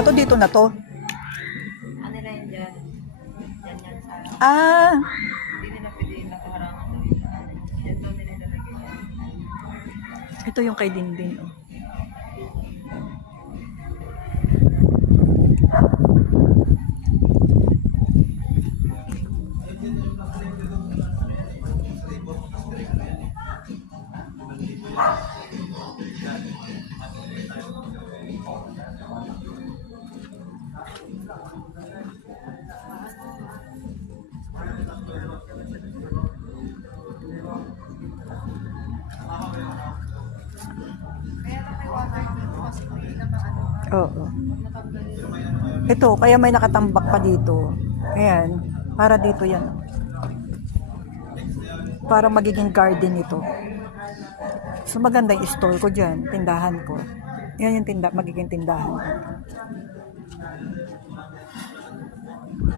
na to? Dito na to? Ano na yun dyan? Dyan yan sa... Ah, Hindi nila pwede nakaharangan daw. Dyan daw nila lalagay yan. ito yung kay Dindin. Oh. Kaya lang may water dito kasi may nakaano ka. Oo. Natanggal yun. Ito, kaya may nakatambak pa dito. Ayan, para dito yan. Para magiging garden ito. So maganda yung store ko dyan, tindahan ko. Yan yung magiging tindahan ko.